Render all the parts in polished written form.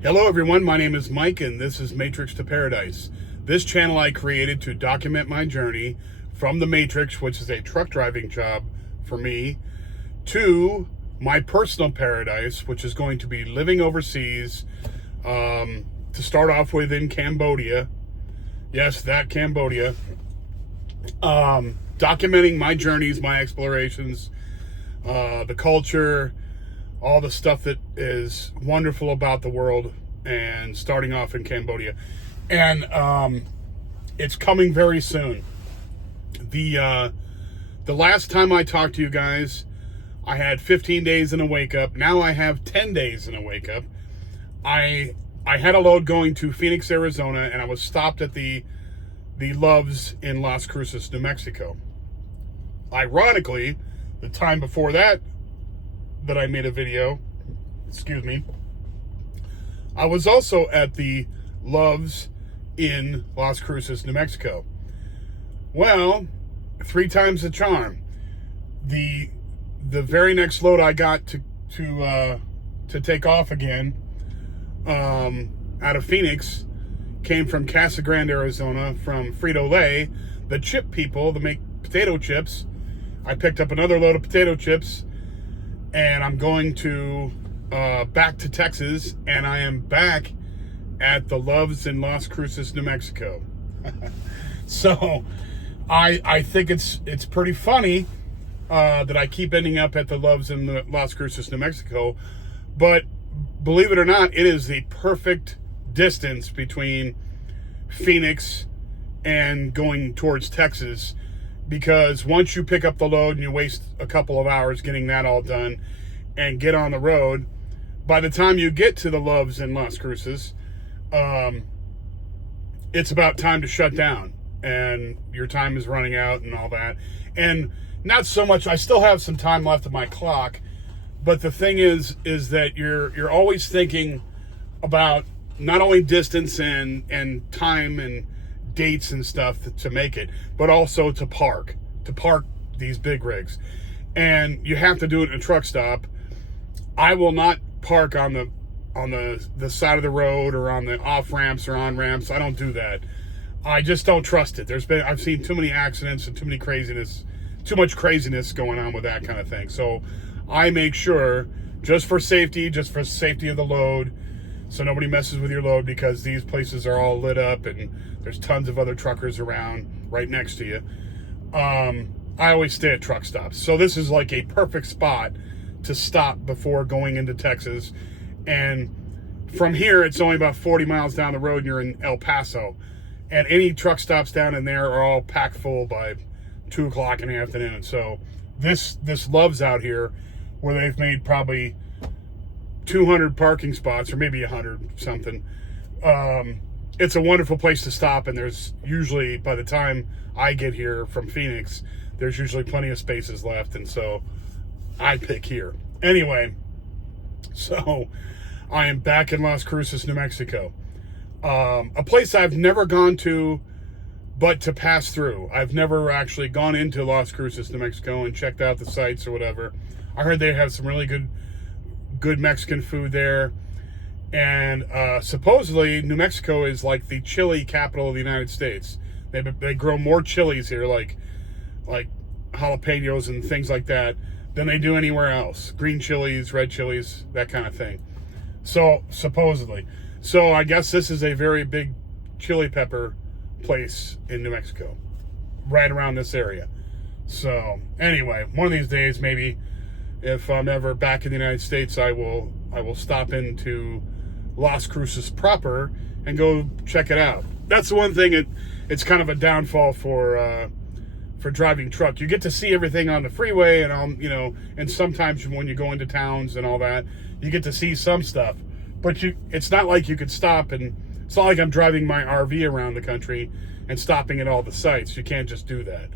Hello everyone, my name is Mike and this is Matrix to Paradise. This channel I created to document my journey from the Matrix, which is a truck driving job for me, to my personal paradise, which is going to be living overseas, to start off with in Cambodia. Yes, that Cambodia. Documenting my journeys, my explorations, the culture, all the stuff that is wonderful about the world, and starting off in Cambodia. And it's coming very soon. The last time I talked to you guys, I had 15 days in a wake up. Now I have 10 days in a wake up. I had a load going to Phoenix, Arizona, and I was stopped at the Loves in Las Cruces, New Mexico. Ironically, the time before that I made a video, I was also at the Loves in Las Cruces, New Mexico. Well, 3 times the charm. The very next load I got to take off again out of Phoenix came from Casa Grande, Arizona, from Frito-Lay, the chip people that make potato chips. I picked up another load of potato chips, and I'm going to back to Texas, and I am back at the Loves in Las Cruces, New Mexico. So I think it's pretty funny that I keep ending up at the Loves in Las Cruces, New Mexico, but believe it or not, it is the perfect distance between Phoenix and going towards Texas, because once you pick up the load and you waste a couple of hours getting that all done and get on the road, by the time you get to the Loves in Las Cruces, it's about time to shut down and your time is running out and all that. And not so much, I still have some time left of my clock, but the thing is that you're always thinking about not only distance and time and dates and stuff to make it, but also to park these big rigs. And you have to do it in a truck stop. I will not park on the side of the road or on the off ramps or on ramps. I don't do that. I just don't trust it. I've seen too many accidents and too much craziness going on with that kind of thing. So I make sure, just for safety of the load, so nobody messes with your load, because these places are all lit up and there's tons of other truckers around right next to you. I always stay at truck stops. So this is like a perfect spot to stop before going into Texas. And from here, it's only about 40 miles down the road and you're in El Paso. And any truck stops down in there are all packed full by 2 o'clock in the afternoon. So this Loves out here, where they've made probably 200 parking spots, or maybe 100 something. It's a wonderful place to stop, and there's usually, by the time I get here from Phoenix, there's usually plenty of spaces left, and so I pick here. Anyway, so I am back in Las Cruces, New Mexico. A place I've never gone to but to pass through. I've never actually gone into Las Cruces, New Mexico and checked out the sites or whatever. I heard they have some really good Mexican food there. And supposedly New Mexico is like the chili capital of the United States. They grow more chilies here, like jalapenos and things like that, than they do anywhere else. Green chilies, red chilies, that kind of thing. So supposedly. So I guess this is a very big chili pepper place in New Mexico, right around this area. So anyway, one of these days, maybe if I'm ever back in the United States, I will stop into Las Cruces proper and go check it out. That's the one thing. It's kind of a downfall for driving truck. You get to see everything on the freeway and and sometimes when you go into towns and all that, you get to see some stuff. But it's not like you could stop, and it's not like I'm driving my RV around the country and stopping at all the sites. You can't just do that.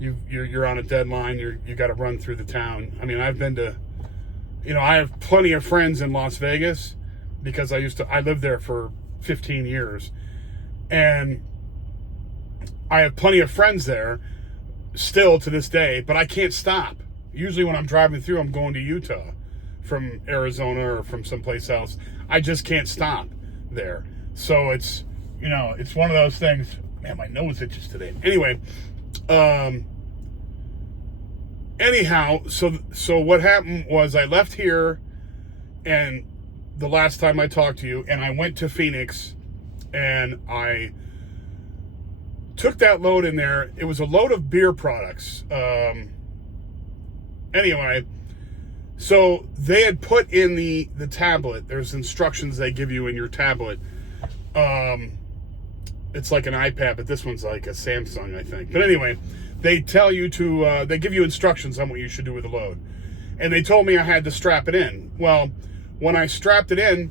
You're on a deadline. You got to run through the town. I mean, I've been to, I have plenty of friends in Las Vegas, because I lived there for 15 years, and I have plenty of friends there still to this day, but I can't stop. Usually when I'm driving through, I'm going to Utah from Arizona or from someplace else. I just can't stop there. So it's, it's one of those things. Man, my nose itches today. Anyway, anyhow, so what happened was I left here, and the last time I talked to you, and I went to Phoenix, and I took that load in there. It was a load of beer products. Anyway, so they had put in the tablet. There's instructions they give you in your tablet. It's like an iPad, but this one's like a Samsung, I think. But anyway, they tell you to, they give you instructions on what you should do with the load. And they told me I had to strap it in. Well, when I strapped it in,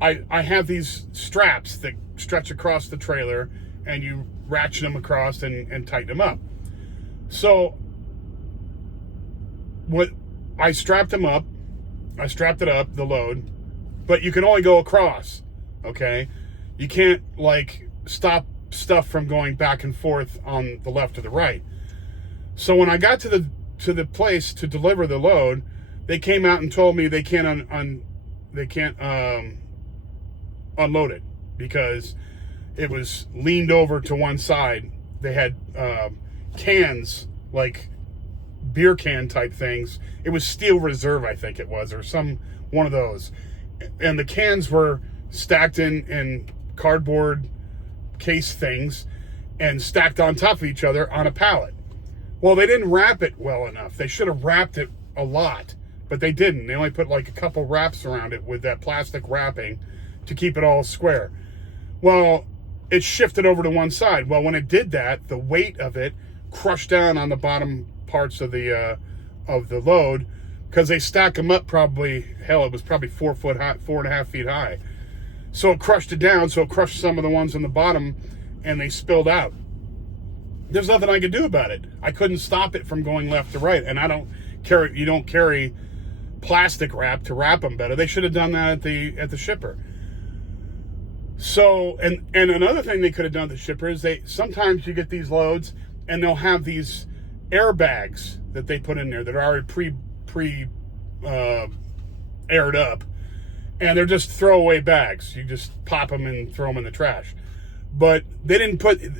I have these straps that stretch across the trailer, and you ratchet them across and tighten them up. So what I strapped them up, I strapped it up, the load, but you can only go across, okay? You can't, like, stop stuff from going back and forth on the left or the right. So when I got to the place to deliver the load, they came out and told me they can't unload it because it was leaned over to one side. They had cans, like beer can type things. It was Steel Reserve, I think it was, or one of those. And the cans were stacked in cardboard case things and stacked on top of each other on a pallet. Well, they didn't wrap it well enough. They should have wrapped it a lot, but they didn't. They only put like a couple wraps around it with that plastic wrapping to keep it all square. Well, it shifted over to one side. Well, when it did that, the weight of it crushed down on the bottom parts of the load, because they stack them up it was probably 4 foot high, 4.5 feet high. So it crushed it down, so it crushed some of the ones on the bottom, and they spilled out. There's nothing I could do about it. I couldn't stop it from going left to right, and you don't carry plastic wrap to wrap them better. They should have done that at the shipper. So, and another thing they could have done at the shipper is sometimes you get these loads and they'll have these airbags that they put in there that are already aired up, and they're just throwaway bags. You just pop them and throw them in the trash. But they didn't put, a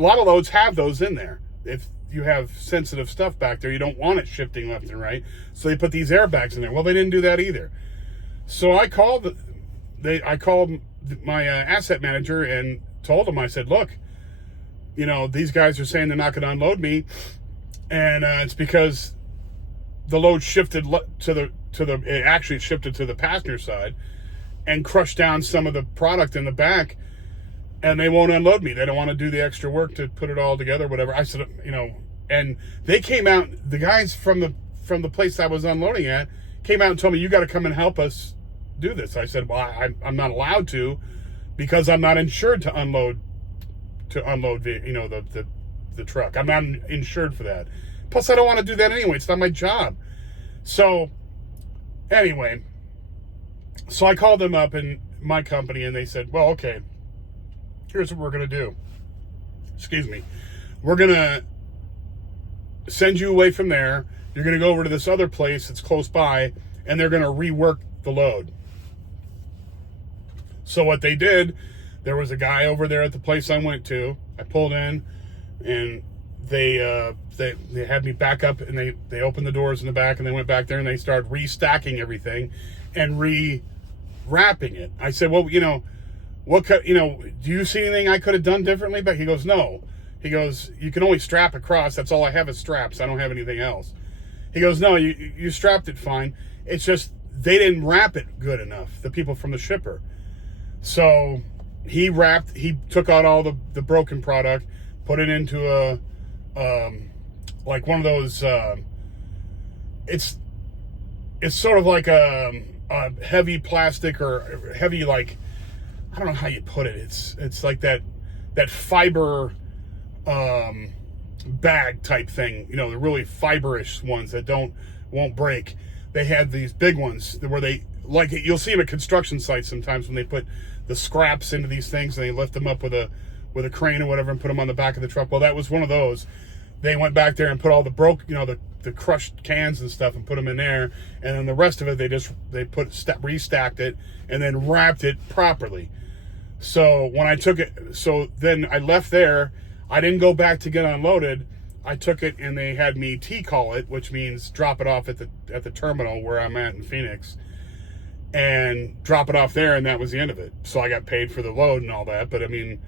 lot of loads have those in there. If you have sensitive stuff back there, you don't want it shifting left and right. So they put these airbags in there. Well, they didn't do that either. So I called my asset manager and told him, I said, look, these guys are saying they're not going to unload me, and it's because the load shifted it actually shifted to the passenger side and crushed down some of the product in the back, and they won't unload me. They don't want to do the extra work to put it all together, whatever. I said, and they came out, the guys from the place I was unloading at came out and told me, you got to come and help us do this. I said, well, I'm not allowed to, because I'm not insured to unload the truck. I'm not insured for that. Plus, I don't want to do that anyway. It's not my job. So anyway, so I called them up in my company, and they said, well, okay, here's what we're going to do. Excuse me. We're going to send you away from there. You're going to go over to this other place that's close by, and they're going to rework the load. So what they did, there was a guy over there at the place I went to. I pulled in, and they had me back up, and they opened the doors in the back, and they went back there, and they started restacking everything and re-wrapping it. I said, well, do you see anything I could have done differently? But he goes, no. He goes, you can only strap across. That's all I have is straps. I don't have anything else. He goes, no, you strapped it fine. It's just they didn't wrap it good enough, the people from the shipper. So he took out all the broken product, put it into like one of those, it's sort of like a heavy plastic or heavy, like, I don't know how you put it. It's like that fiber bag type thing, the really fiberish ones that won't break. They had these big ones where you'll see them at construction sites sometimes when they put the scraps into these things and they lift them up with a crane or whatever and put them on the back of the truck. Well, that was one of those. They went back there and put all the the crushed cans and stuff and put them in there, and then the rest of it they restacked it and then wrapped it properly. So when I took it, so then I left there. I didn't go back to get unloaded. I took it and they had me T-call it, which means drop it off at the terminal where I'm at in Phoenix, and drop it off there, and that was the end of it. So I got paid for the load and all that, but I mean,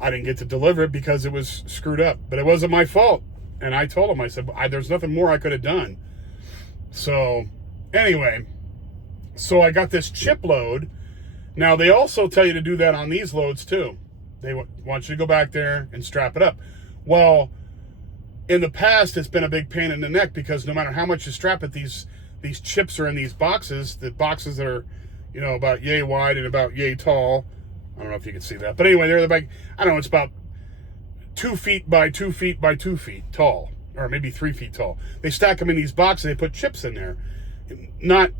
I didn't get to deliver it because it was screwed up. But it wasn't my fault. And I told him, I said, there's nothing more I could have done. So anyway, so I got this chip load. Now, they also tell you to do that on these loads too. They want you to go back there and strap it up. Well, in the past, it's been a big pain in the neck because no matter how much you strap it, these chips are in these boxes. The boxes that are, about yay wide and about yay tall. I don't know if you can see that. But anyway, they're like, I don't know, it's about 2 feet by 2 feet by 2 feet tall, or maybe 3 feet tall. They stack them in these boxes. They put chips in there, not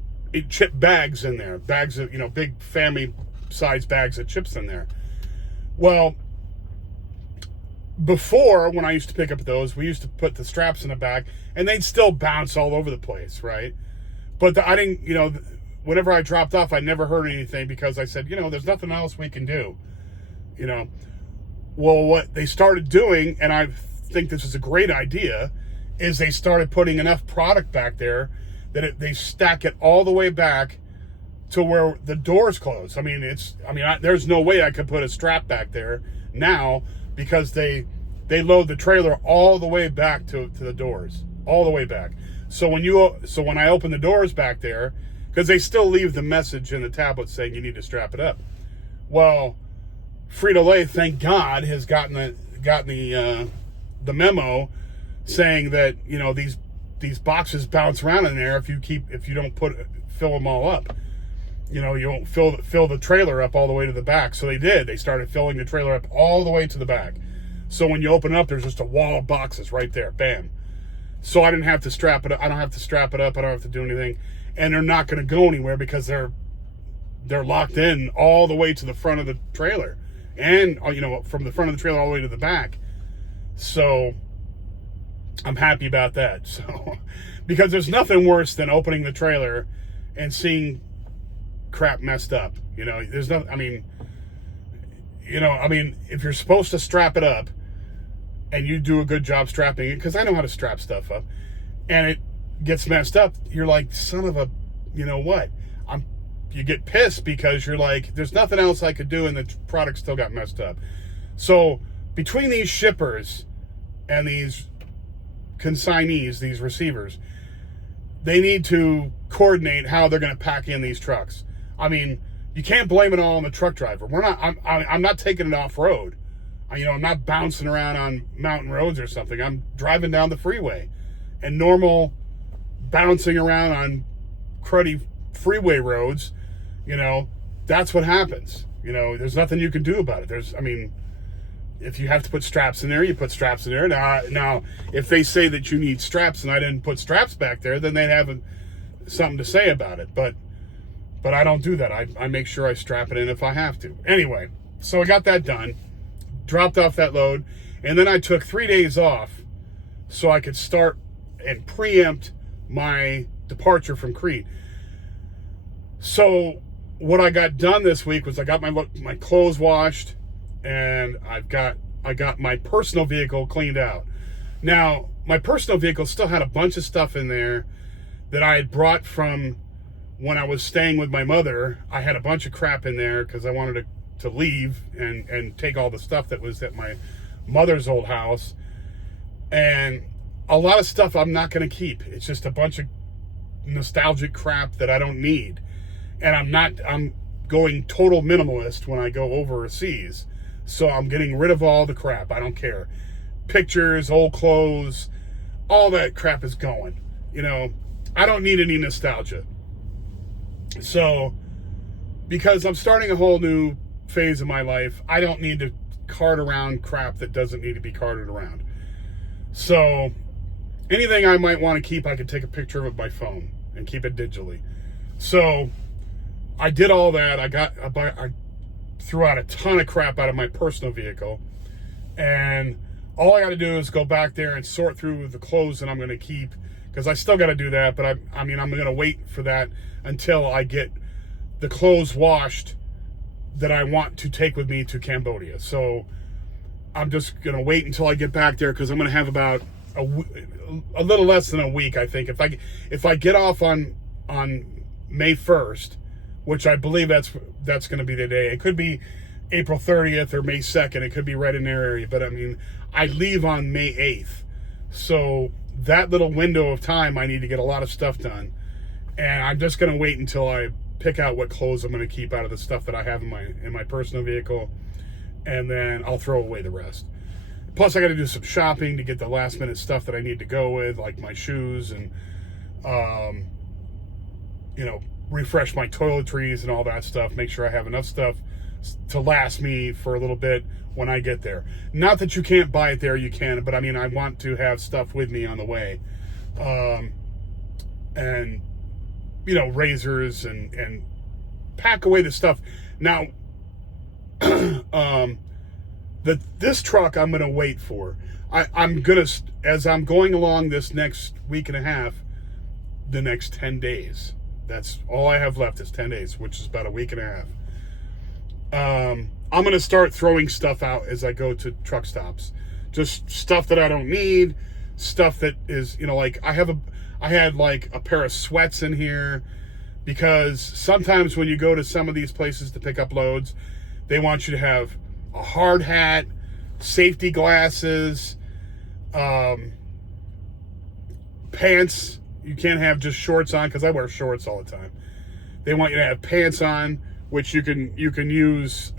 chip bags in there. Bags of, big family size bags of chips in there. Well, before, when I used to pick up those, we used to put the straps in the back, and they'd still bounce all over the place, right? But I didn't, whenever I dropped off, I never heard anything because I said, there's nothing else we can do, Well, what they started doing, and I think this is a great idea, is they started putting enough product back there that they stack it all the way back to where the doors close. There's no way I could put a strap back there now because they load the trailer all the way back to the doors, all the way back. So when I open the doors back there, because they still leave the message in the tablet saying you need to strap it up. Well, Frito-Lay, thank God, has gotten the memo saying that these boxes bounce around in there if you don't fill them all up. You won't fill the trailer up all the way to the back. So they did. They started filling the trailer up all the way to the back. So when you open it up, there's just a wall of boxes right there. Bam. So I didn't have to strap it up. I don't have to strap it up. I don't have to do anything. And they're not going to go anywhere because they're locked in all the way to the front of the trailer. And, from the front of the trailer all the way to the back. So I'm happy about that. So, because there's nothing worse than opening the trailer and seeing crap messed up. There's no, if you're supposed to strap it up and you do a good job strapping it, because I know how to strap stuff up, and it gets messed up, you're like, son of a, what? You get pissed because you're like, there's nothing else I could do, and the product still got messed up. So between these shippers and these consignees, these receivers, they need to coordinate how they're going to pack in these trucks. You can't blame it all on the truck driver. I'm not taking it off road. I'm not bouncing around on mountain roads or something. I'm driving down the freeway, and normal bouncing around on cruddy freeway roads, that's what happens. There's nothing you can do about it. If you have to put straps in there, you put straps in there. Now, if they say that you need straps and I didn't put straps back there, then they'd have something to say about it. But I don't do that. I make sure I strap it in if I have to. Anyway, so I got that done, dropped off that load, and then I took 3 days off so I could start and preempt my departure from Crete. So what I got done this week was I got my clothes washed, and I got my personal vehicle cleaned out. Now, my personal vehicle still had a bunch of stuff in there that I had brought from when I was staying with my mother. I had a bunch of crap in there because I wanted to leave and take all the stuff that was at my mother's old house. And a lot of stuff I'm not going to keep. It's just a bunch of nostalgic crap that I don't need. And I'm going total minimalist when I go overseas. So I'm getting rid of all the crap. I don't care. Pictures, old clothes, all that crap is going. I don't need any nostalgia. So, because I'm starting a whole new phase of my life, I don't need to cart around crap that doesn't need to be carted around. So, anything I might want to keep, I could take a picture of with my phone and keep it digitally. So, I did all that. I threw out a ton of crap out of my personal vehicle, and all I got to do is go back there and sort through the clothes that I'm going to keep, because I still got to do that. But I mean, I'm going to wait for that until I get the clothes washed that I want to take with me to Cambodia. So I'm just going to wait until I get back there, because I'm going to have about a little less than a week, I think. If I get off on May 1st, which I believe that's going to be the day. It could be April 30th or May 2nd. It could be right in their area. But I mean, I leave on May 8th. So that little window of time, I need to get a lot of stuff done. And I'm just going to wait until I pick out what clothes I'm going to keep out of the stuff that I have in my personal vehicle. And then I'll throw away the rest. Plus, I got to do some shopping to get the last minute stuff that I need to go with, like my shoes and, refresh my toiletries and all that stuff. Make sure I have enough stuff to last me for a little bit when I get there. Not that you can't buy it there, you can, but I mean, I want to have stuff with me on the way. And, razors and pack away the stuff. Now, this truck I'm going to wait for. I'm going to, as I'm going along this next week and a half, the next 10 days. That's all I have left is 10 days, which is about a week and a half. I'm going to start throwing stuff out as I go to truck stops. Just stuff that I don't need, stuff that is, like I had like a pair of sweats in here, because sometimes when you go to some of these places to pick up loads, they want you to have a hard hat, safety glasses, pants. You can't have just shorts on, because I wear shorts all the time. They want you to have pants on, which you can use,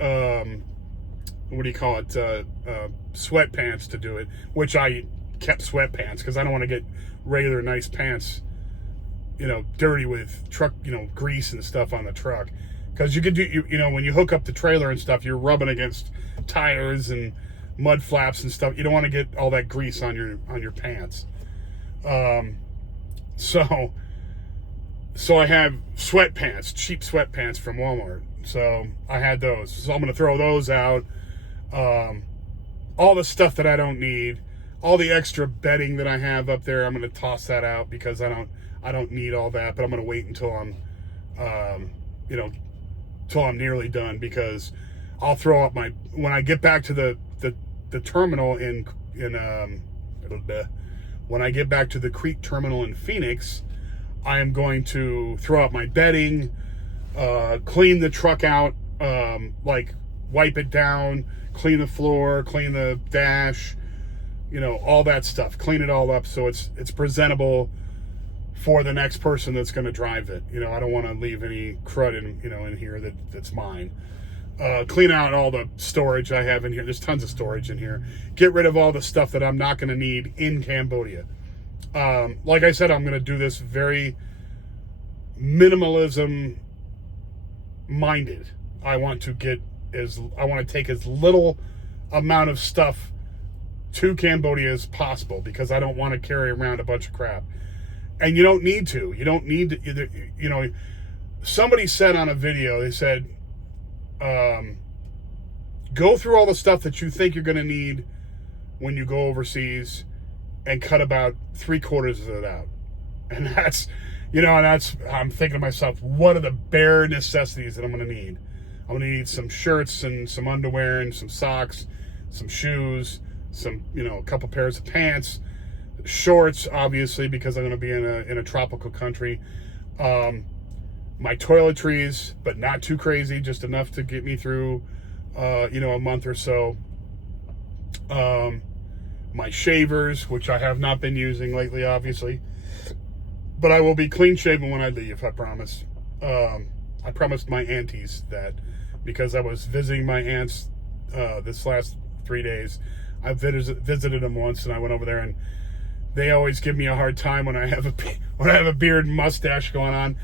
sweatpants to do it, which I kept sweatpants because I don't want to get regular nice pants, dirty with truck, grease and stuff on the truck. Because you could do, when you hook up the trailer and stuff, you're rubbing against tires and mud flaps and stuff. You don't want to get all that grease on your pants. So I have sweatpants, cheap sweatpants from Walmart. So I had those. So I'm going to throw those out. All the stuff that I don't need, all the extra bedding that I have up there, I'm going to toss that out, because I don't need all that. But I'm going to wait until I'm, till I'm nearly done, because I'll throw up when I get back to the terminal when I get back to the Crete terminal in Phoenix, I am going to throw out my bedding, clean the truck out, wipe it down, clean the floor, clean the dash, all that stuff. Clean it all up so it's presentable for the next person that's going to drive it. I don't want to leave any crud in here that's mine. Clean out all the storage I have in here. There's tons of storage in here. Get rid of all the stuff that I'm not going to need in Cambodia. Like I said, I'm going to do this very minimalism minded. I want to take as little amount of stuff to Cambodia as possible, because I don't want to carry around a bunch of crap. And you don't need to. You don't need to either. Somebody said on a video, they said, go through all the stuff that you think you're going to need when you go overseas and cut about 3/4 of it out. And that's, I'm thinking to myself, what are the bare necessities that I'm going to need? I'm going to need some shirts and some underwear and some socks, some shoes, some, a couple pairs of pants, shorts, obviously, because I'm going to be in a tropical country. My toiletries, but not too crazy, just enough to get me through, a month or so. My shavers, which I have not been using lately, obviously, but I will be clean shaven when I leave, I promise. I promised my aunties that, because I was visiting my aunts this last 3 days. I visited them once, and I went over there, and they always give me a hard time when I have a beard and mustache going on.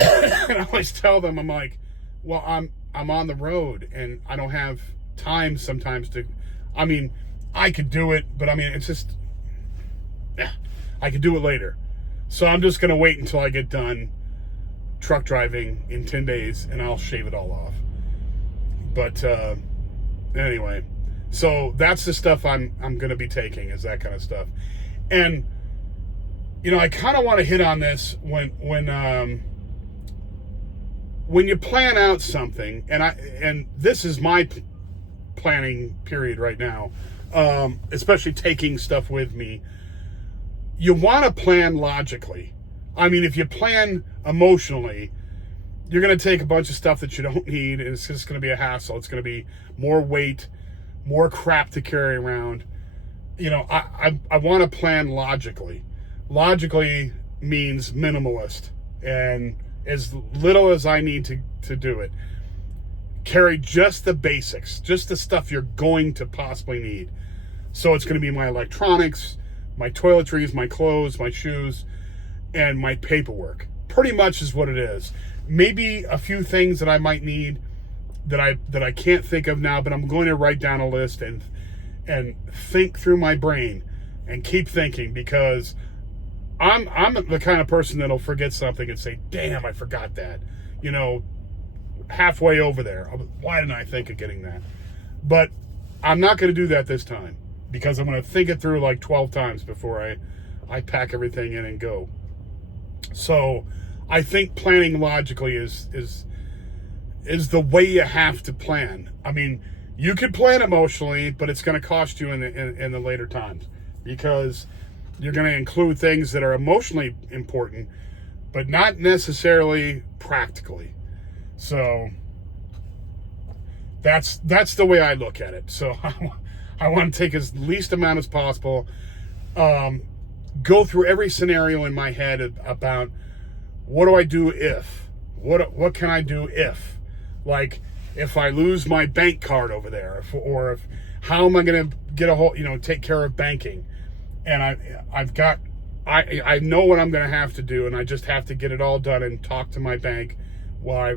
And I always tell them, I'm like, well, I'm on the road, and I don't have time sometimes to. I mean, I could do it, but I mean, it's just, I could do it later. So I'm just gonna wait until I get done truck driving in 10 days, and I'll shave it all off. But anyway, so that's the stuff I'm gonna be taking, is that kind of stuff. And I kind of want to hit on this when you plan out something, and this is my planning period right now, especially taking stuff with me. You want to plan logically. I mean, if you plan emotionally, you're going to take a bunch of stuff that you don't need, and it's just going to be a hassle. It's going to be more weight, more crap to carry around. I want to plan logically. Logically means minimalist, and as little as I need to do it. Carry just the basics, just the stuff you're going to possibly need. So it's going to be my electronics, my toiletries, my clothes, my shoes, and my paperwork. Pretty much is what it is. Maybe a few things that I might need that I can't think of now, but I'm going to write down a list and think through my brain and keep thinking, because I'm the kind of person that'll forget something and say, damn, I forgot that. Halfway over there. Why didn't I think of getting that? But I'm not going to do that this time, because I'm going to think it through like 12 times before I pack everything in and go. So I think planning logically is the way you have to plan. I mean, you could plan emotionally, but it's going to cost you in the later times, because you're going to include things that are emotionally important, but not necessarily practically. So that's the way I look at it. So I want to take as least amount as possible, go through every scenario in my head about what do I do if, what can I do if, like if I lose my bank card over there, or how am I going to get a whole, take care of banking. And I know what I'm going to have to do, and I just have to get it all done and talk to my bank. Well,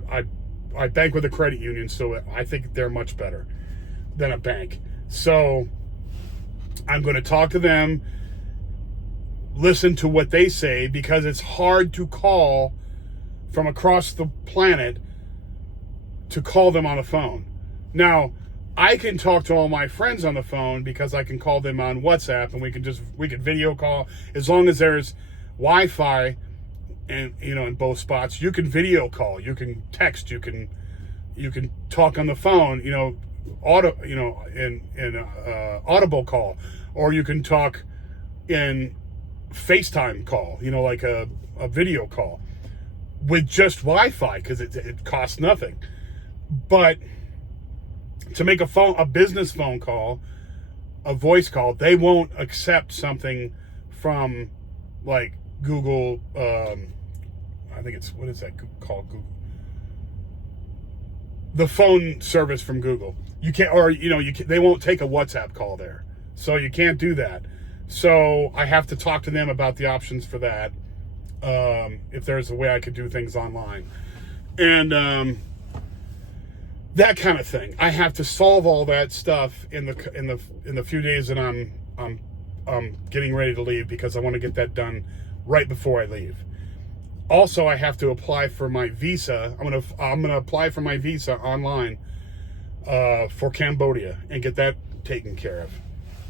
I bank with a credit union, so I think they're much better than a bank. So I'm going to talk to them, listen to what they say, because it's hard to call from across the planet to call them on the phone. Now, I can talk to all my friends on the phone because I can call them on WhatsApp, and we can video call. As long as there's Wi-Fi and in both spots, you can video call, you can text, you can talk on the phone, audible call, or you can talk in FaceTime call, like a video call with just Wi-Fi, because it costs nothing. But to make a business phone call, a voice call, they won't accept something from like Google. I think it's, what is that called? Google. The phone service from Google. You can't, or they won't take a WhatsApp call there, so you can't do that. So I have to talk to them about the options for that. If there's a way I could do things online, and that kind of thing. I have to solve all that stuff in the few days that I'm getting ready to leave, because I want to get that done right before I leave. Also, I have to apply for my visa. I'm gonna apply for my visa online for Cambodia and get that taken care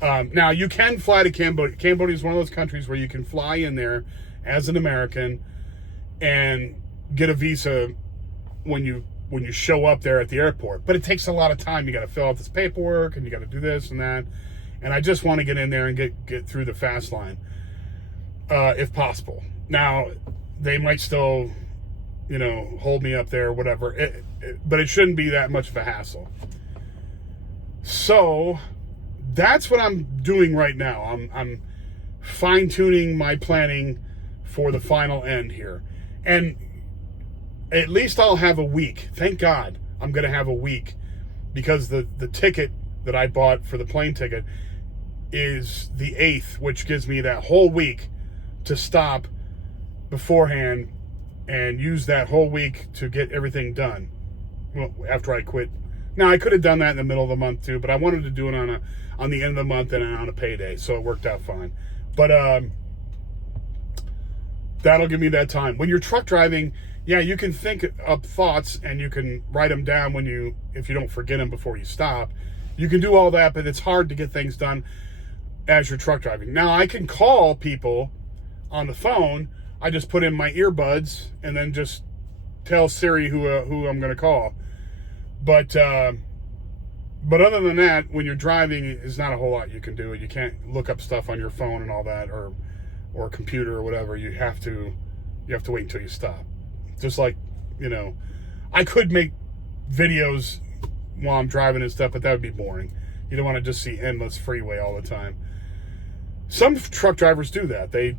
of. Now, you can fly to Cambodia. Cambodia is one of those countries where you can fly in there as an American and get a visa when you show up there at the airport. But it takes a lot of time. You got to fill out this paperwork, and you got to do this and that. And I just want to get in there and get through the fast line, if possible. Now, they might still, hold me up there or whatever. But it shouldn't be that much of a hassle. So that's what I'm doing right now. I'm fine-tuning my planning for the final end here. And at least I'll have a week. Thank God I'm going to have a week, because the ticket that I bought for the plane ticket is the 8th, which gives me that whole week to stop beforehand and use that whole week to get everything done. Well, after I quit. Now, I could have done that in the middle of the month too, but I wanted to do it on the end of the month and on a payday, so it worked out fine. But that'll give me that time. When you're truck driving, yeah, you can think up thoughts and you can write them down if you don't forget them before you stop. You can do all that, but it's hard to get things done as you're truck driving. Now, I can call people on the phone, I just put in my earbuds and then just tell Siri who I'm going to call. But other than that, when you're driving, there's not a whole lot you can do. You can't look up stuff on your phone and all that, or computer or whatever. You have to wait until you stop. Just like, I could make videos while I'm driving and stuff, but that would be boring. You don't want to just see endless freeway all the time. Some truck drivers do that. They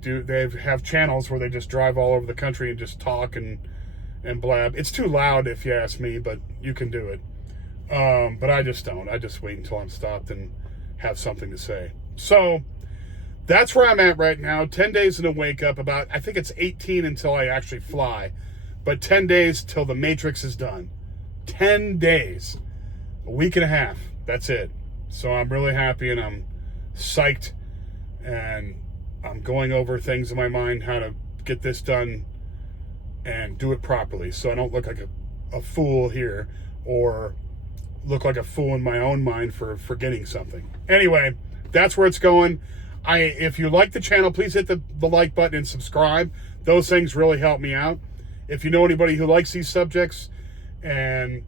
have channels where they just drive all over the country and just talk and blab. It's too loud if you ask me, but you can do it. But I just don't. I just wait until I'm stopped and have something to say. So that's where I'm at right now. 10 days in a wake up. I think it's 18 until I actually fly. But 10 days till the Matrix is done. 10 days. A week and a half. That's it. So I'm really happy and I'm psyched. And I'm going over things in my mind, how to get this done and do it properly, so I don't look like a fool here, or look like a fool in my own mind for forgetting something. Anyway, that's where it's going. If you like the channel, please hit the like button and subscribe. Those things really help me out. If you know anybody who likes these subjects and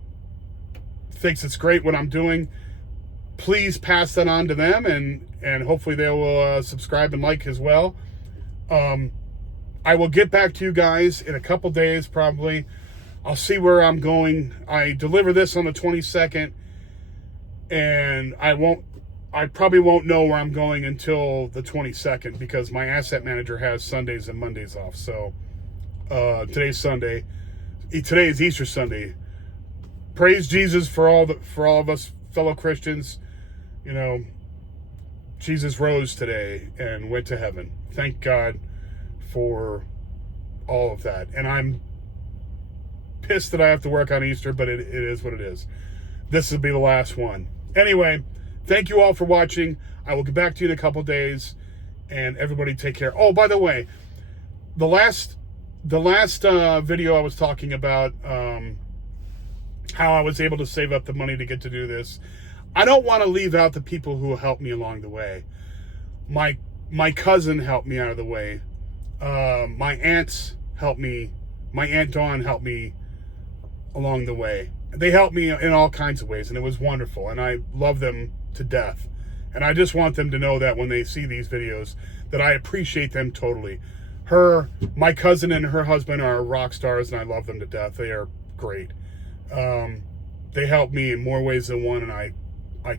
thinks it's great what I'm doing, please pass that on to them, and hopefully they will subscribe and like as well. I will get back to you guys in a couple days, probably. I'll see where I'm going. I deliver this on the 22nd, and I probably won't know where I'm going until the 22nd, because my asset manager has Sundays and Mondays off. So today's Sunday. Today is Easter Sunday. Praise Jesus for all of us fellow Christians. Jesus rose today and went to heaven. Thank God for all of that. And I'm pissed that I have to work on Easter, but it is what it is. This will be the last one. Anyway, thank you all for watching. I will get back to you in a couple days, and everybody take care. Oh, by the way, the last video I was talking about how I was able to save up the money to get to do this. I don't want to leave out the people who helped me along the way. My cousin helped me out of the way. My aunts helped me. My Aunt Dawn helped me along the way. They helped me in all kinds of ways, and it was wonderful, and I love them to death. And I just want them to know that when they see these videos, that I appreciate them totally. My cousin and her husband are rock stars, and I love them to death. They are great. They helped me in more ways than one, and I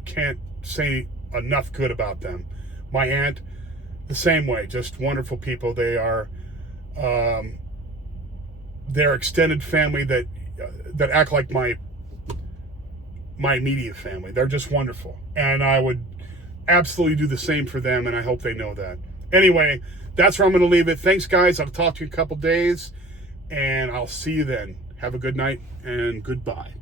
can't say enough good about them. My aunt, the same way, just wonderful people. They are their extended family that act like my immediate family. They're just wonderful, and I would absolutely do the same for them, and I hope they know that. Anyway, that's where I'm going to leave it. Thanks, guys. I'll talk to you in a couple days, and I'll see you then. Have a good night, and goodbye.